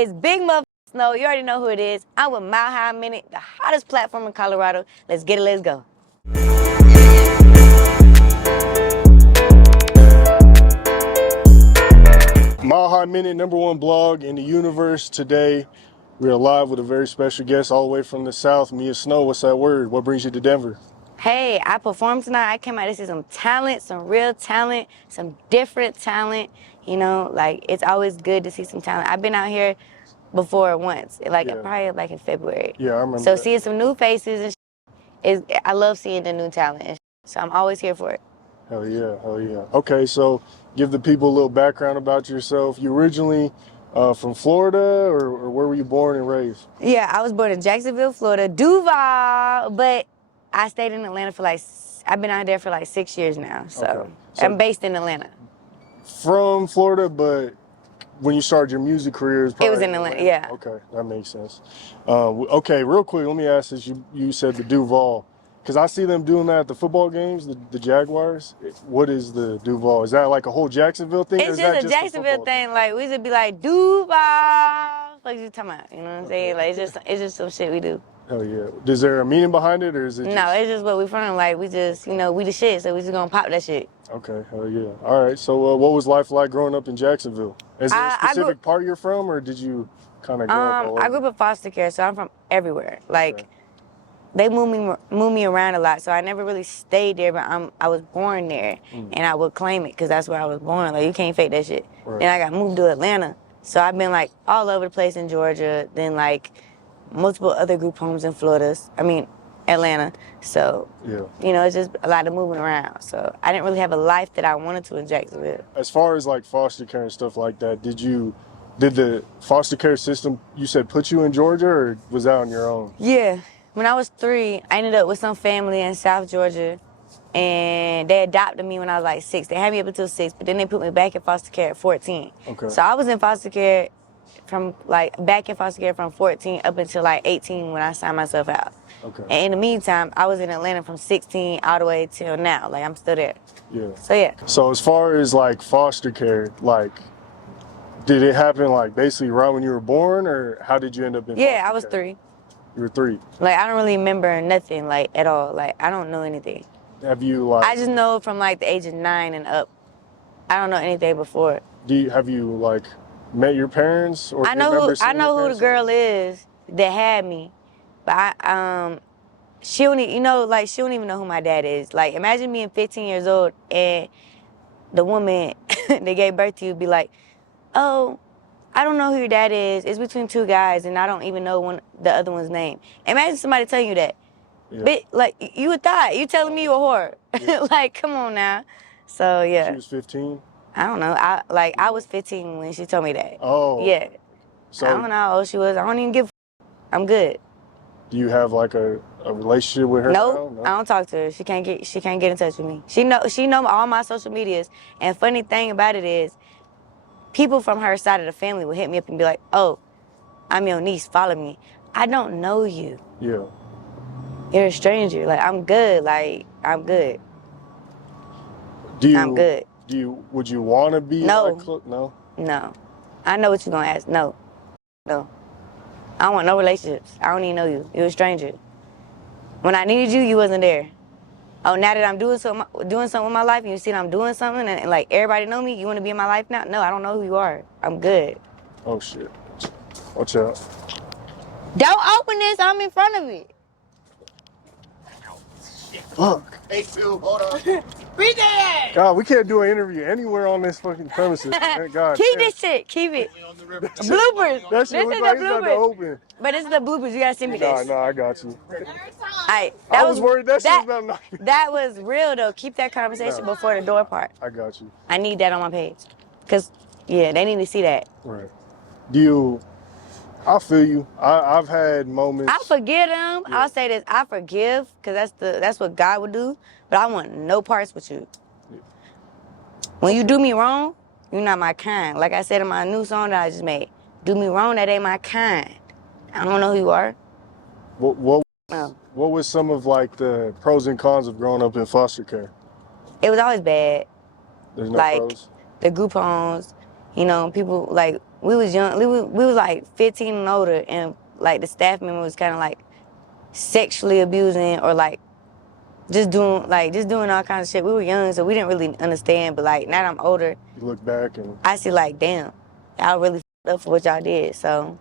It's Big Mother Snow. You already know who it is. I'm with Mile High Minute, the hottest platform in Colorado. Let's get it, let's go. Mile High Minute, #1 blog in the universe. Today, we are live with a very special guest all the way from the South, Mia Snow. What's that word? What brings you to Denver? Hey, I performed tonight. I came out to see some talent, some real talent, some different talent. You know, like, it's always good to see some talent. I've been out here before once, probably like in February. Yeah, I remember So that. seeing some new faces and I love seeing the new talent. And so I'm always here for it. Hell yeah, hell yeah. Okay, so give the people a little background about yourself. You originally from Florida, or where were you born and raised? Yeah, I was born in Jacksonville, Florida, Duval, but I stayed in Atlanta for I've been out there for 6 years now. So I'm based in Atlanta. From Florida, but when you started your music career, it was in Atlanta, yeah. Okay, that makes sense. Okay, real quick, let me ask this. You said the Duval, because I see them doing that at the football games, the Jaguars. What is the Duval? Is that like a whole Jacksonville thing? It's just a Jacksonville thing. Like, we just be like, Duval. What you talking about? You know what I'm saying? Like, it's just some shit we do. Hell yeah. Is there a meaning behind it, or is it No, it's just what we from. Like, we just, we the shit, so we just gonna pop that shit. Okay, hell yeah. All right, so what was life like growing up in Jacksonville? Is there a specific part you're from, or did you kind of grow up all over? I grew up in foster care, so I'm from everywhere. Like, they move me around a lot, so I never really stayed there, but I was born there, and I would claim it, because that's where I was born. Like, you can't fake that shit. Right. Then I got moved to Atlanta, so I've been, like, all over the place in Georgia, then, like, multiple other group homes in Atlanta. So, it's just a lot of moving around. So I didn't really have a life that I wanted to in Jacksonville. As far as like foster care and stuff like that, did the foster care system, you said, put you in Georgia, or was that on your own? Yeah. When I was 3, I ended up with some family in South Georgia, and they adopted me when I was like 6. They had me up until 6, but then they put me back in foster care at 14. Okay. So I was in foster care from 14 up until 18 when I signed myself out. Okay. And in the meantime, I was in Atlanta from 16 all the way till now. Like, I'm still there. Yeah. So yeah. So as far as like foster care, like, did it happen like basically right when you were born, or how did you end up in foster care? Yeah, I was 3. You were 3. Like, I don't really remember nothing, like, at all. Like, I don't know anything. Have you like? I just know from like the age of 9 and up. I don't know anything before. Have you like met your parents, or I know who the girl is that had me, but she don't even know who my dad is. Like, imagine being 15 years old and the woman that gave birth to you be like, oh, I don't know who your dad is. It's between 2 guys, and I don't even know the other one's name. Imagine somebody telling you that. Yeah. Like, you would die. You telling me you a whore. Yeah. Like, come on now. So, yeah. She was 15? I don't know. I was 15 when she told me that. Oh. Yeah. So, I don't know how old she was. I don't even give a I'm good. Do you have like a relationship with her? Nope. No, I don't talk to her. She can't get in touch with me. She know all my social medias. And funny thing about it is, people from her side of the family would hit me up and be like, oh, I'm your niece, follow me. I don't know you. Yeah. You're a stranger. Like, I'm good. Like, I'm good. I'm good. Would you want to be? No. No? No. I know what you're going to ask. No. No. I don't want no relationships. I don't even know you. You're a stranger. When I needed you, you wasn't there. Oh, now that I'm doing something with my life, and you see that I'm doing something, and like everybody know me, you want to be in my life now? No, I don't know who you are. I'm good. Oh, shit. Watch out. Don't open this. I'm in front of it. Fuck. Hey, Phil, hold on. Read that. God, we can't do an interview anywhere on this fucking premises. Thank God. Keep this shit. Keep it. Bloopers. That shit looks like it's about to open. But it's the bloopers. You gotta send me this. No, I got you. I was worried that shit was about to knock you. That was real though. Keep that conversation before the door part. I got you. I need that on my page. Cause yeah, they need to see that. Right. I feel you. I've had moments. I forgive them. Yeah. I'll say this. I forgive, because that's what God would do. But I want no parts with you. Yeah. When you do me wrong, you're not my kind. Like I said in my new song that I just made, do me wrong, that ain't my kind. I don't know who you are. What was some of like the pros and cons of growing up in foster care? It was always bad. There's no pros? The group homes, people we was young. We was like 15 and older, and like the staff member was kind of like sexually abusing or like just doing all kinds of shit. We were young, so we didn't really understand. But like now that I'm older, You look back and I see like, damn, y'all really f***ed up for what y'all did. So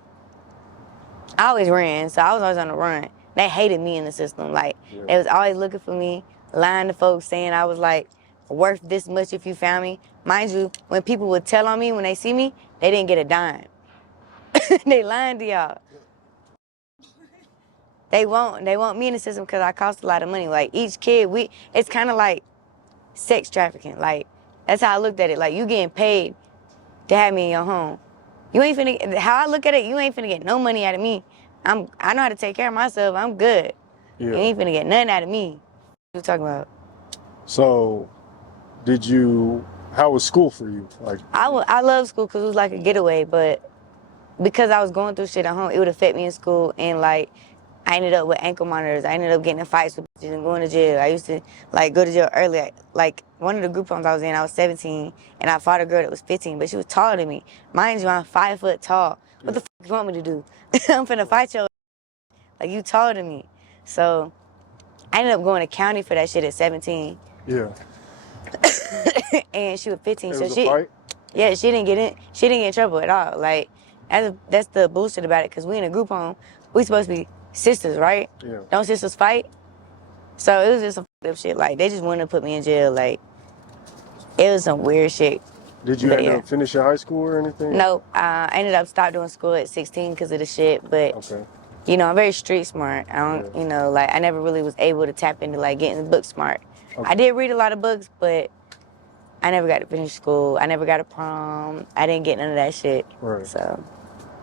I always ran, so I was always on the run. They hated me in the system. Like they was always looking for me, lying to folks, saying I was like worth this much if you found me. Mind you, when people would tell on me when they see me, they didn't get a dime. They lying to y'all. They want me in the system because I cost a lot of money. Like each kid, it's kind of like sex trafficking. Like that's how I looked at it. Like you getting paid to have me in your home. You ain't finna. How I look at it, you ain't finna get no money out of me. I know how to take care of myself. I'm good. yeah. You ain't finna get nothing out of me. What you talking about? So, how was school for you? Like I love school because it was like a getaway, but because I was going through shit at home, it would affect me in school, and like I ended up with ankle monitors. I ended up getting in fights with bitches and going to jail. I used to like go to jail early. Like one of the group homes I was in, I was 17, and I fought a girl that was 15, but she was taller than me. Mind you, I'm 5 foot tall. What the fuck you want me to do? I'm finna fight your like you taller than me. So I ended up going to county for that shit at 17. Yeah. And she was 15, It so was a fight? yeah, she didn't get in trouble at all. Like that's the bullshit about it, because we in a group home, we supposed to be sisters, right? Yeah. Don't sisters fight? So it was just some fucked up shit. Like they just wanted to put me in jail. Like it was some weird shit. Did you end up finishing high school or anything? No, I ended up stopped doing school at 16 because of the shit. But okay. You know, I'm very street smart. I don't, you know, like I never really was able to tap into like getting book smart. Okay. I did read a lot of books, but I never got to finish school. I never got a prom. I didn't get none of that shit. Right. So.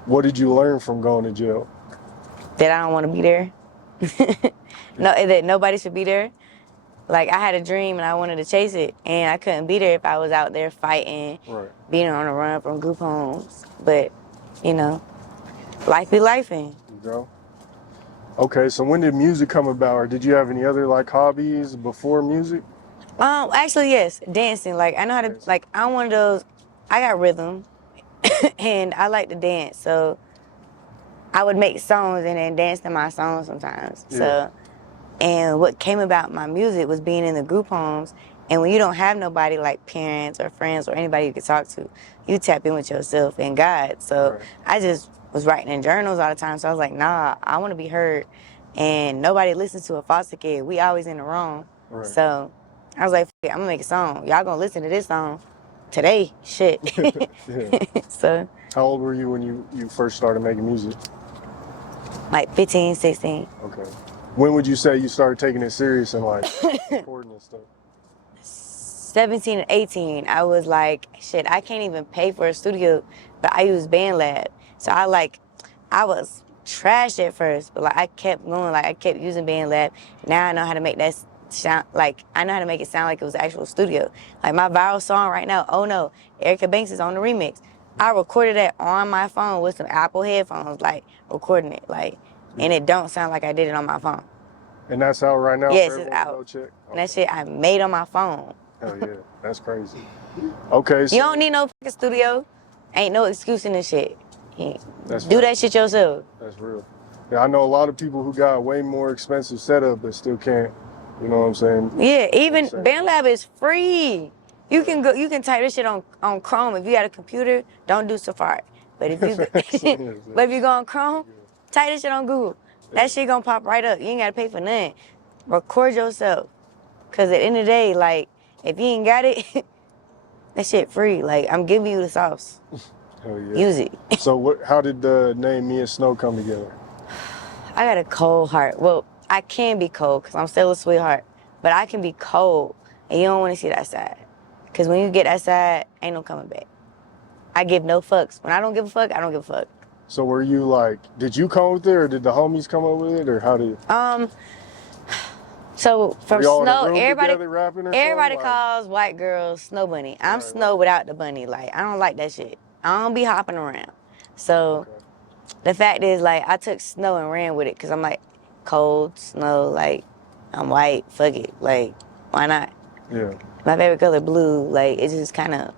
What did you learn from going to jail? That I don't want to be there. No, that nobody should be there. Like I had a dream and I wanted to chase it, and I couldn't be there if I was out there fighting, being on the run from group homes. But, you know, life be lifing. You go. Okay, so when did music come about, or did you have any other like hobbies before music? Actually, yes, dancing. Like I know how to. Like I'm one of those. I got rhythm, and I like to dance. So I would make songs and then dance to my songs sometimes. Yeah. So, and what came about my music was being in the group homes. And when you don't have nobody like parents or friends or anybody you can talk to, you tap in with yourself and God. So I just was writing in journals all the time. So I was like, nah, I want to be heard. And nobody listens to a foster kid. We always in the wrong. So I was like, I'm going to make a song. Y'all going to listen to this song today. Shit. So. How old were you when you first started making music? Like 15, 16. Okay. When would you say you started taking it serious and like recording and stuff? 17 and 18, I was like, shit, I can't even pay for a studio, but I use BandLab. So I was trash at first, but like I kept going, like I kept using BandLab. Now I know how to make that sound, like I know how to make it sound like it was an actual studio. Like my viral song right now, Oh No, Erica Banks is on the remix. I recorded that on my phone with some Apple headphones, like recording it, like, and it don't sound like I did it on my phone. And that's out right now? Yes, it's out. Go check? Okay. And that shit I made on my phone. Hell yeah, that's crazy. Okay, so you don't need no fucking studio. Ain't no excuse in this shit. That's do that shit yourself. That's real. Yeah, I know a lot of people who got way more expensive setup but still can't. You know what I'm saying? Yeah, even BandLab is free. You can go. You can type this shit on Chrome. If you got a computer, don't do Safari. But if you but if you go on Chrome, type this shit on Google. That shit gonna pop right up. You ain't gotta pay for nothing. Record yourself. Cause at the end of the day, like, if you ain't got it, that shit free. Like, I'm giving you the sauce. Hell yeah. Use it. So how did the name Me and Snow come together? I got a cold heart. Well, I can be cold because I'm still a sweetheart. But I can be cold, and you don't want to see that side. Because when you get that side, ain't no coming back. I give no fucks. When I don't give a fuck, I don't give a fuck. So were you like, did you come with it, or did the homies come up with it, or how did? So from Snow, everybody like, calls white girls Snow Bunny. I'm Snow without the bunny. Like, I don't like that shit. I don't be hopping around. So the fact is, like, I took Snow and ran with it because I'm like, cold, snow, like, I'm white, fuck it. Like, why not? Yeah. My favorite color, blue. Like, it just kind of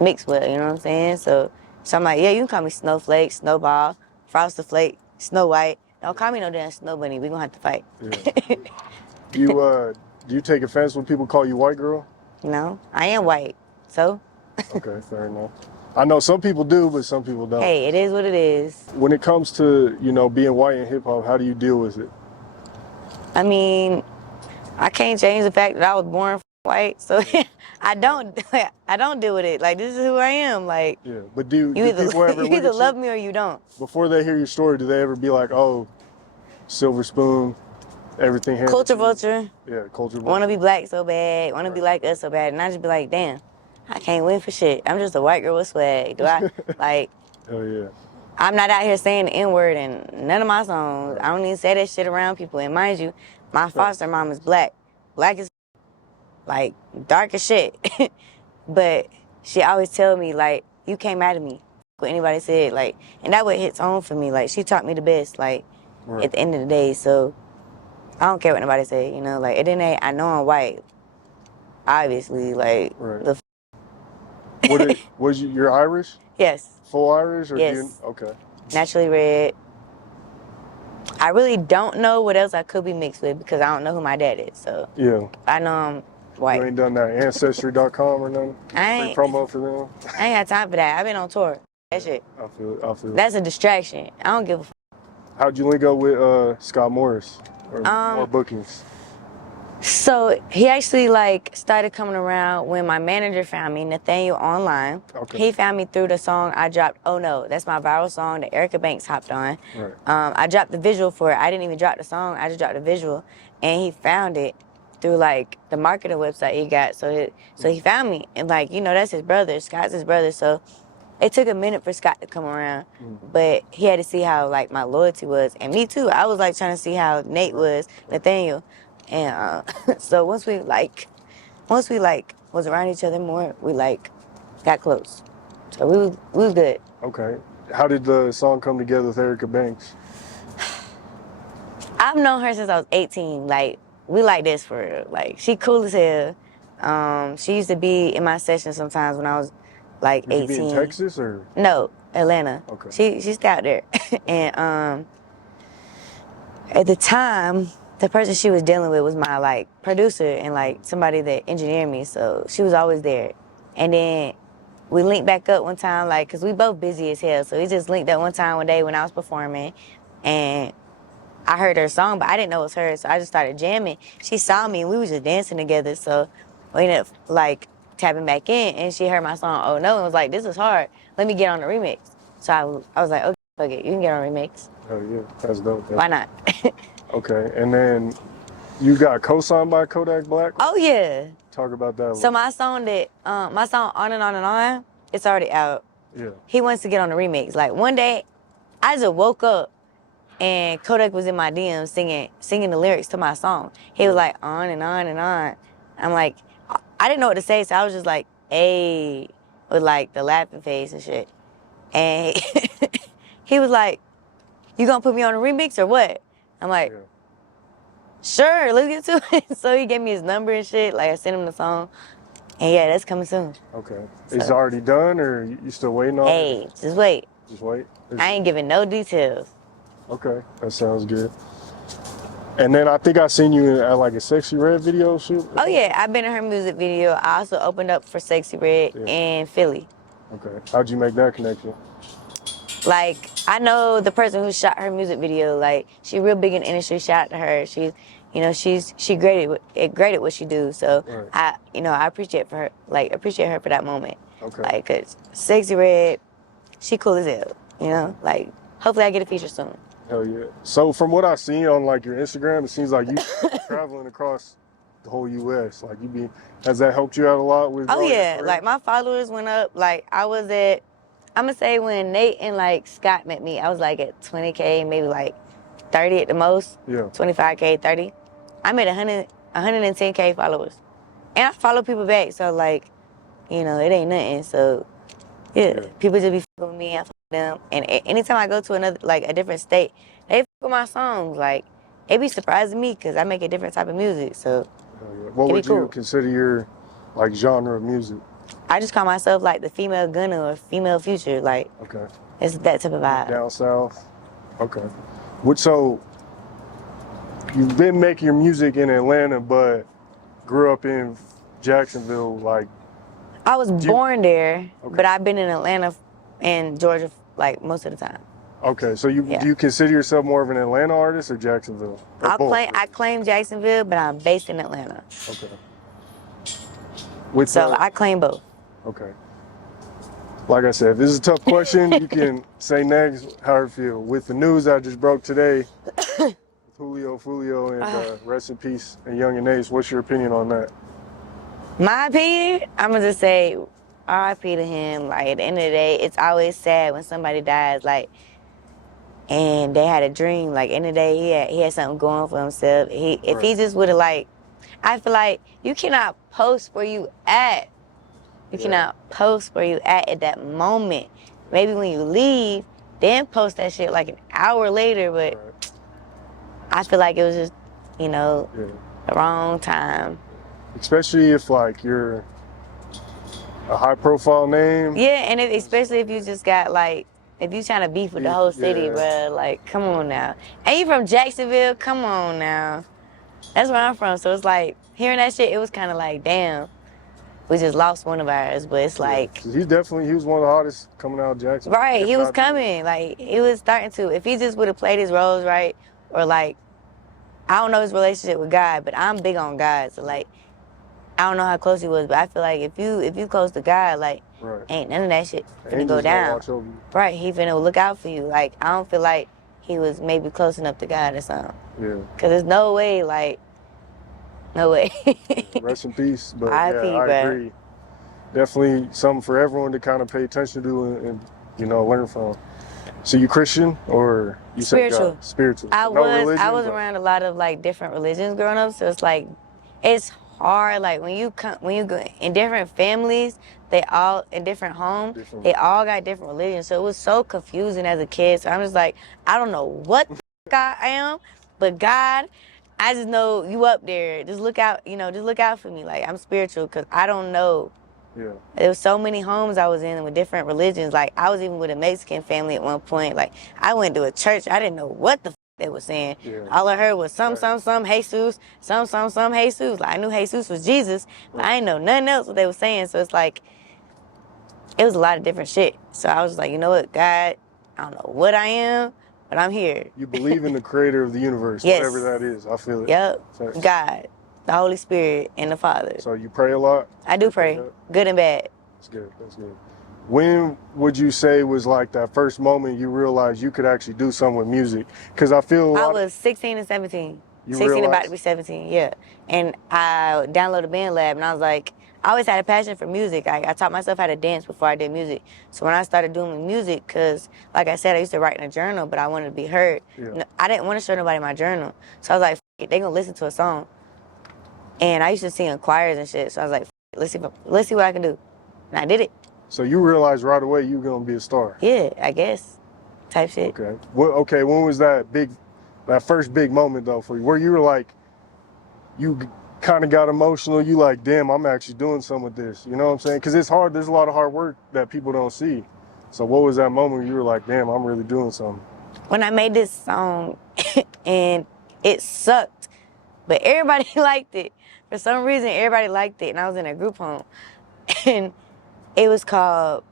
mixed well, you know what I'm saying? So So I'm like, yeah, you can call me Snowflake, Snowball, Frosted Flake, Snow White. Don't call me no damn Snow Bunny. We gonna have to fight. Yeah. Do you take offense when people call you white girl? No, I am white. So? Okay, fair enough. I know some people do, but some people don't. Hey, it is what it is. When it comes to, being white in hip hop, how do you deal with it? I mean, I can't change the fact that I was born white, so I don't deal with it. Like, this is who I am. Like, Yeah, but do you either, people ever you look either at love me or you don't. Before they hear your story, do they ever be like, oh, silver spoon, everything handed Culture to you? vulture. Yeah, culture vulture. Want to be black so bad, want to be like us so bad, and I just be like, damn, I can't win for shit. I'm just a white girl with swag. Do I, like, Hell yeah. I'm not out here saying the N-word in none of my songs. Right. I don't even say that shit around people. And mind you, my foster mom is black. Black is, like, dark as shit. But she always tell me, like, you came out of me. What anybody said, like, and that what hits home for me. Like, she taught me the best, like, Right. at the end of the day. So I don't care what nobody say, you know. Like, at the end of the day, I know I'm white. Obviously, like, Right. You're Irish? Yes. Full Irish? Or Yes. Okay. Naturally red. I really don't know what else I could be mixed with because I don't know who my dad is. So Yeah. I know I'm white. You ain't done that Ancestry.com or nothing? I Free promo for them? ain't had time for that. I've been on tour. That shit. I feel it. That's a distraction. I don't give a f. How'd you link up with Scott Morris? Or more bookings? So he actually like started coming around when my manager found me, Nathaniel, online. Okay. He found me through the song I dropped, Oh No. That's my viral song that Erica Banks hopped on. Right. I dropped the visual for it. I didn't even drop the song. I just dropped the visual. And he found it through like the marketing website he got. So he found me. And like, you know, that's his brother. Scott's his brother. So it took a minute for Scott to come around. But he had to see how like my loyalty was. And me too. I was like trying to see how Nate was, Nathaniel. And so once we was around each other more, we like got close. So we was good. Okay. How did the song come together with Erica Banks? I've known her since I was 18. Like, we like this for real. Like, she cool as hell. She used to be in my session sometimes when I was like 18. Would you be in Texas or? No, Atlanta. Okay. She's out there. And at the time, the person she was dealing with was my like producer and like somebody that engineered me. So she was always there. And then we linked back up one time, like, cause we both busy as hell. So we just linked up one time one day when I was performing, and I heard her song, but I didn't know it was her. So I just started jamming. She saw me and we was just dancing together. So we ended up like tapping back in, and she heard my song Oh No and was like, this is hard. Let me get on the remix. So I was like, okay, fuck it, you can get on remix. Oh yeah, that's dope. Why not? Okay, and then you got co-signed by Kodak Black? Oh yeah. Talk about that. So my song On and On and On, it's already out. Yeah. He wants to get on the remix. Like one day, I just woke up and Kodak was in my DMs singing the lyrics to my song. He was like, on and on and on. I'm like, I didn't know what to say, so I was just like, hey, with like the laughing face and shit. And he was like, you gonna put me on the remix or what? I'm like, Yeah. sure, let's get to it. So he gave me his number and shit. Like I sent him the song. And yeah, that's coming soon. Okay. So. It's already done or you still waiting on it? Hey, just wait. Just wait? I ain't giving no details. Okay, that sounds good. And then I think I seen you at like a Sexy Red video shoot. Oh yeah, I've been in her music video. I also opened up for Sexy Red in Philly. Okay, how'd you make that connection? Like, I know the person who shot her music video. Like, she real big in the industry. Shout out to her. She's, you know, she great at what she do. So right. I appreciate her for that moment. Okay. Like, cause Sexy Red, she cool as hell. You know, like hopefully I get a feature soon. Hell yeah. So from what I seen on like your Instagram, it seems like you traveling across the whole U.S. Like has that helped you out a lot with? Oh yeah, like my followers went up. Like I was at, I'm gonna say when Nate and like Scott met me, I was like at 20K, maybe like 30 at the most. Yeah. 25K, 30. I'm at 110K followers, and I follow people back. So like, you know, it ain't nothing. So yeah. People just be fucking with me. I fuck with them, and anytime I go to a different state, they fuck with my songs. Like they be surprising me because I make a different type of music. So what would you consider your like genre of music? I just call myself like the female Gunna or female Future. Like, Okay. it's that type of vibe. Down south. Okay. So you've been making your music in Atlanta, but grew up in Jacksonville. Like, I was born there, okay. but I've been in Atlanta and Georgia like most of the time. Okay, so do you consider yourself more of an Atlanta artist or Jacksonville? Or I claim Jacksonville, but I'm based in Atlanta. Okay. I claim both. Okay. Like I said, if this is a tough question, you can say next how you feel. With the news I just broke today, Foolio, and rest in peace, and Yungeen Ace, what's your opinion on that? My opinion, I'm gonna just say RIP to him. Like, at the end of the day, it's always sad when somebody dies, like, and they had a dream. Like, in the day, he had something going for himself. If he just would have, like, I feel like you cannot post where you at. You cannot post where you at that moment. Maybe when you leave, then post that shit like an hour later, but I feel like it was just, you know, the wrong time. Especially if, like, you're a high-profile name. Yeah, and especially if you just got, like, if you trying to beef with the whole city, bro, like, come on now. And you from Jacksonville? Come on now. That's where I'm from, so it's like, hearing that shit, it was kind of like, damn, we just lost one of ours, but it's like... He was one of the hottest coming out of Jacksonville. Right, he was coming. Like, he was starting to. If he just would have played his roles right, or, like, I don't know his relationship with God, but I'm big on God, so, like, I don't know how close he was, but I feel like if you close to God, like, ain't none of that shit finna go down. Right, he finna look out for you. Like, I don't feel like he was maybe close enough to God or something. Yeah. Because there's no way, like, no way. Rest in peace, but I agree. Definitely something for everyone to kind of pay attention to and you know, learn from. So you Christian or you spiritual? God? Spiritual. I was around a lot of like different religions growing up, so it's like it's hard. Like when you go in different families, they all in different homes, they all got different religions. So it was so confusing as a kid. So I'm just like, I don't know what God I am, but God, I just know you up there. Just look out, you know, just look out for me. Like, I'm spiritual because I don't know. Yeah. There was so many homes I was in with different religions. Like, I was even with a Mexican family at one point. Like, I went to a church. I didn't know what the they were saying. Yeah. All I heard was some Jesus, some Jesus. Like, I knew Jesus was Jesus, but I didn't know nothing else what they were saying. So it's like, it was a lot of different shit. So I was like, you know what, God, I don't know what I am, but I'm here. You believe in the creator of the universe, whatever that is. I feel it. Yep. God, the Holy Spirit, and the Father. So you pray a lot? I do pray, good and bad. That's good, that's good. When would you say was like that first moment you realized you could actually do something with music? Because I feel I was 16 and 17. 16 about to be 17, yeah. And I downloaded BandLab and I was like, I always had a passion for music. I taught myself how to dance before I did music. So when I started doing music, because like I said, I used to write in a journal, but I wanted to be heard. Yeah. I didn't want to show nobody my journal. So I was like, F it, they gonna listen to a song. And I used to sing in choirs and shit. So I was like, F it, let's see what I can do. And I did it. So you realized right away you were gonna be a star? Yeah, I guess. Type shit. Okay. Okay, when was that first big moment though for you? Where you were like, you kind of got emotional, you like, damn, I'm actually doing something with this. You know what I'm saying? Because it's hard, there's a lot of hard work that people don't see. So what was that moment where you were like, damn, I'm really doing something? When I made this song and it sucked, but everybody liked it. For some reason, everybody liked it, and I was in a group home. And it was called,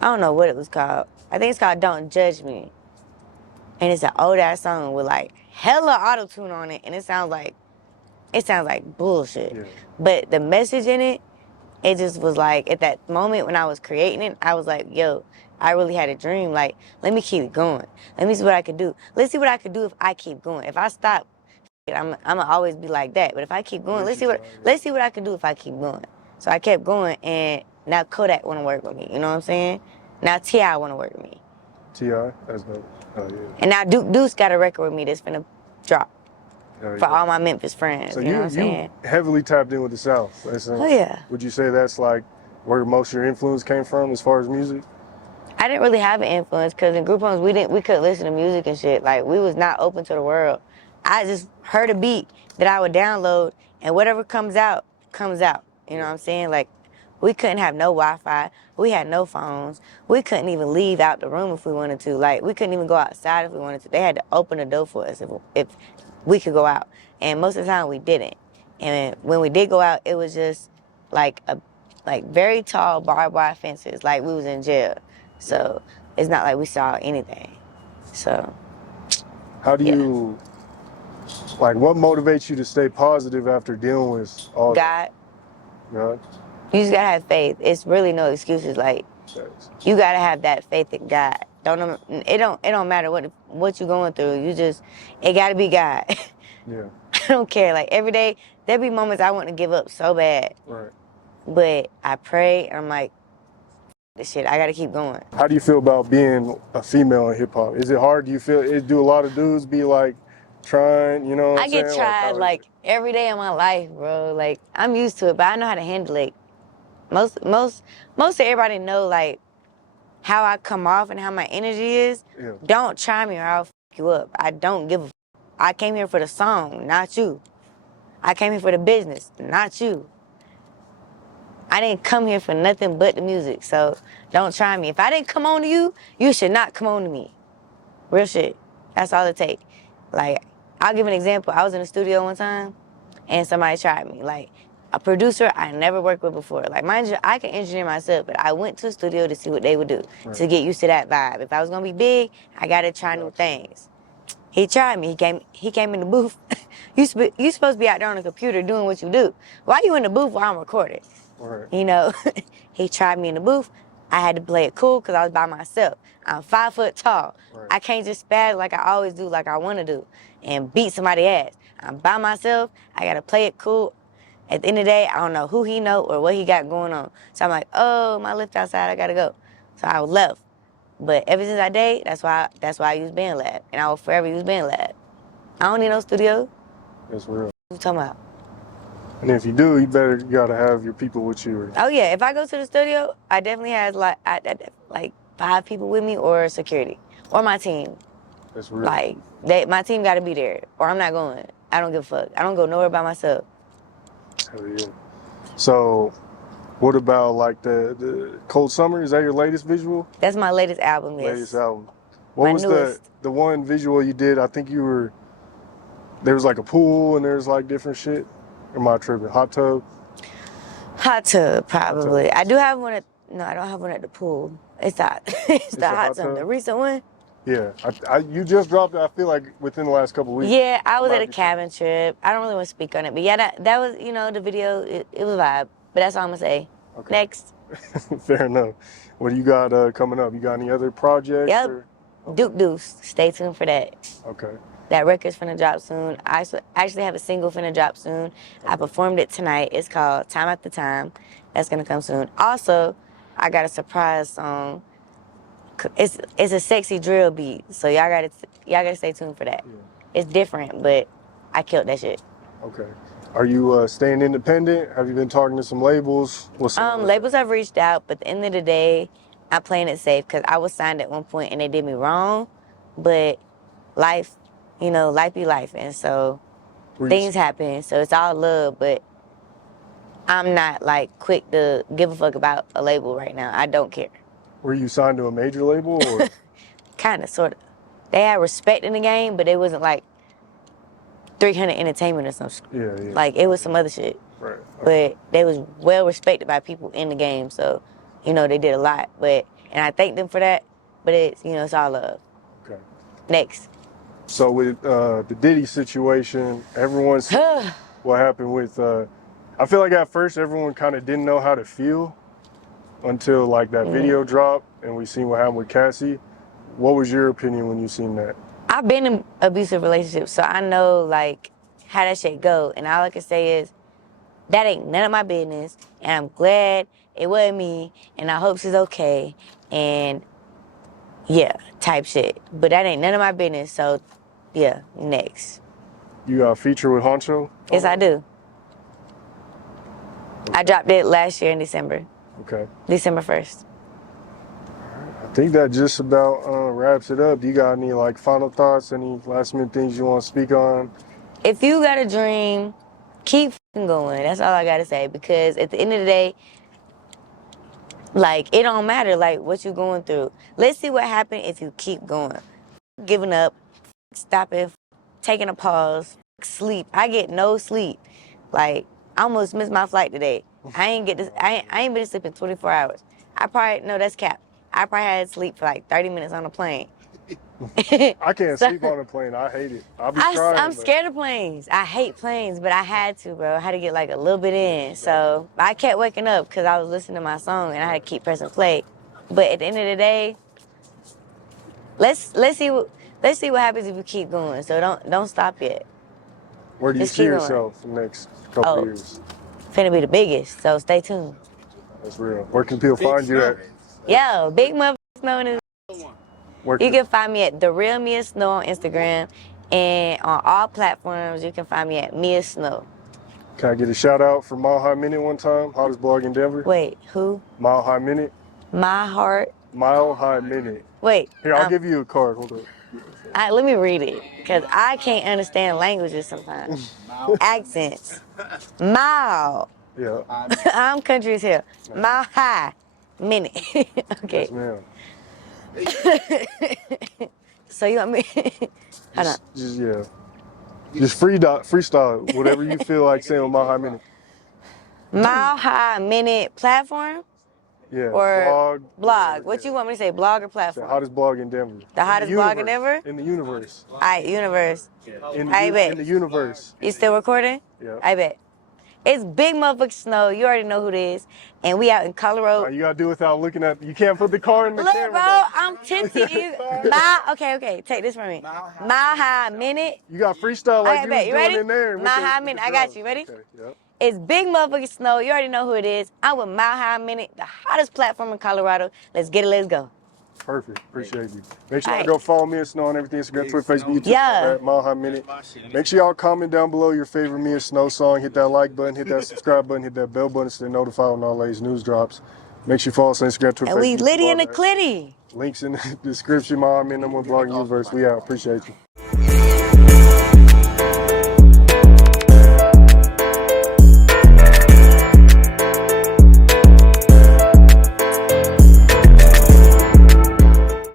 I don't know what it was called. I think it's called Don't Judge Me. And it's an old ass song with like hella auto-tune on it, and it sounds like bullshit. Yeah. But the message in it, it just was like, at that moment when I was creating it, I was like, yo, I really had a dream. Like, let me keep going. Let me see what I could do. Let's see what I could do if I keep going. If I stop, I'm gonna always be like that. But if I keep going, let's see what I can do if I keep going. So I kept going, and now Kodak want to work with me. You know what I'm saying? Now T.I. want to work with me. T.I.? That's dope. Oh, yeah. And now Deuce got a record with me that's finna drop for all my Memphis friends. So you know what I'm saying? Heavily tapped in with the South. Oh, yeah. Would you say that's like where most of your influence came from as far as music? I didn't really have an influence because in group homes, we couldn't listen to music and shit. Like, we was not open to the world. I just heard a beat that I would download, and whatever comes out, comes out. You know what I'm saying? Like, We couldn't have no Wi-Fi. We had no phones. We couldn't even leave out the room if we wanted to. Like, we couldn't even go outside if we wanted to. They had to open the door for us if we could go out. And most of the time we didn't. And when we did go out, it was just like very tall barbed wire fences, like we was in jail. So it's not like we saw anything. So how do you, like, what motivates you to stay positive after dealing with all God. God? You just gotta have faith. It's really no excuses. Like, you gotta have that faith in God. It don't matter what you're going through. It gotta be God. Yeah. I don't care. Like, every day, there be moments I want to give up so bad. Right. But I pray, and I'm like, this shit, I gotta keep going. How do you feel about being a female in hip hop? Is it hard? Do you feel, do a lot of dudes be like trying, you know what I'm saying? I get tried like every day of my life, bro. Like, I'm used to it, but I know how to handle it. Most of everybody know, like, how I come off and how my energy is. Yeah. Don't try me or I'll f you up. I don't give a f. I came here for the song, not you. I came here for the business, not you. I didn't come here for nothing but the music, so don't try me. If I didn't come on to you, you should not come on to me. Real shit. That's all it takes. Like, I'll give an example. I was in the studio one time, and somebody tried me. Like, a producer I never worked with before. Like, mind you, I can engineer myself, but I went to the studio to see what they would do, to get used to that vibe. If I was gonna be big, I gotta try new things. He tried me. He came in the booth. You supposed to be out there on the computer doing what you do. Why you in the booth while I'm recording? Right. You know, he tried me in the booth. I had to play it cool because I was by myself. I'm 5 foot tall. Right. I can't just spaz like I always do, like I want to do, and beat somebody's ass. I'm by myself. I got to play it cool. At the end of the day, I don't know who he know or what he got going on. So I'm like, oh, my lift outside, I got to go. So I left. But ever since that day, that's why I use BandLab. And I will forever use BandLab. I don't need no studio. That's real. What you talking about? And if you do, you gotta have your people with you. Oh yeah, if I go to the studio, I definitely have like 5 people with me or security or my team. That's real. Like, my team got to be there or I'm not going. I don't give a fuck. I don't go nowhere by myself. Hell yeah. So, what about like the Cold Summer? Is that your latest visual? That's my latest album. Yes. Latest album. What my was newest. the one visual you did? I think there was like a pool and there's like different shit. Or am I tripping? Hot tub? Hot tub, probably. I do have one no, I don't have one at the pool. It's the hot tub. The recent one? Yeah. You just dropped it, I feel like, within the last couple of weeks. Yeah, I was at a cabin trip. I don't really want to speak on it. But yeah, that was, you know, the video, it was a vibe. But that's all I'm going to say. Okay. Next. Fair enough. What do you got coming up? You got any other projects? Yep. Okay. Duke Deuce. Stay tuned for that. Okay. That record's finna drop soon. I actually have a single finna drop soon. Okay. I performed it tonight. It's called Time After Time. That's gonna come soon. Also, I got a surprise song. It's a sexy drill beat, so y'all gotta stay tuned for that. Yeah. It's different, but I killed that shit. Okay. Are you staying independent? Have you been talking to some labels? Labels have reached out, but at the end of the day, I'm playing it safe because I was signed at one point and they did me wrong, but life, you know, life be life, and so things happen. So it's all love, but I'm not like quick to give a fuck about a label right now. I don't care. Were you signed to a major label or? Kind of, sort of. They had respect in the game, but it wasn't like 300 Entertainment or something. Yeah. Like, it was some other shit. Right. Okay. But they was well respected by people in the game, so, you know, they did a lot. And I thank them for that, but it's, you know, it's all love. Okay. Next. So with the Diddy situation, everyone's what happened with, I feel like at first everyone kind of didn't know how to feel until like that video dropped and we seen what happened with Cassie. What was your opinion when you seen that? I've been in abusive relationships, so I know like how that shit go. And all I can say is that ain't none of my business. And I'm glad it wasn't me. And I hope she's okay. And yeah, type shit. But that ain't none of my business. So yeah, next. You got a feature with Honcho? Yes, I do. Okay. I dropped it last year in December. Okay. December 1st. I think that just about wraps it up. Do you got any like final thoughts, any last minute things you want to speak on? If you got a dream, keep going. That's all I got to say, because at the end of the day, Like, it don't matter, like, what you going through. Let's see what happens if you keep going. Giving up, stopping, taking a pause, sleep. I get no sleep. Like, I almost missed my flight today. I ain't been to sleep in 24 hours. No, that's cap. I probably had to sleep for like 30 minutes on a plane. I can't sleep on a plane. I hate it. I'm scared of planes. I hate planes, but I had to, bro. I had to get like a little bit in. So I kept waking up because I was listening to my song and I had to keep pressing play. But at the end of the day, let's see what happens if you keep going. So don't stop yet. Where do you see yourself in the next couple of years? Finna be the biggest, so stay tuned. That's real. Where can people find you at? Yo, big motherfucker Snow in his. You can find me at The Real Mia Snow on Instagram, and on all platforms you can find me at Mia Snow. Can I get a shout out for Mile High Minute one time? Hottest blog in Denver. Wait, who? Mile High Minute. My Heart. Mile High Minute. Wait. Here, I'll give you a card. Hold on. Let me read it, because I can't understand languages sometimes. Accents. Mile. Yeah. I'm country as hell. Mile High Minute. Okay. Yes, ma'am. So you want me? Hold on. Just freestyle whatever you feel like saying on Mile High Minute. Mile High Minute platform? Yeah. Or blog. What you want me to say? Blog or platform? The hottest blog in Denver. The hottest blog in Denver? In the universe. All right, universe. In bet. In the universe. You still recording? Yeah. I bet. It's big motherfucking Snow. You already know who it is. And we out in Colorado. You gotta do it without looking at. You can't put the car in the camera. Look, bro, I'm tempting you. Okay. Take this from me. Mile High Minute. You got freestyle like you was you ready? doing in there. Mile High Minute. I got you. Ready? Okay, yep. It's big motherfucking Snow. You already know who it is. I'm with Mile High Minute, the hottest platform in Colorado. Let's get it. Let's go. Perfect. Appreciate you. Make sure y'all go follow me and Snow on everything. Instagram, Twitter, Facebook, YouTube. Yeah. Mile High Minute. Make sure y'all comment down below your favorite Me and Snow song. Hit that like button. Hit that subscribe button. Hit that bell button to stay notified when all latest news drops. Make sure you follow us on Instagram, Twitter, And Facebook. we litty in the clitty. Links in the description. Mile High Minute. I'm with Blog Universe. We out. Appreciate you.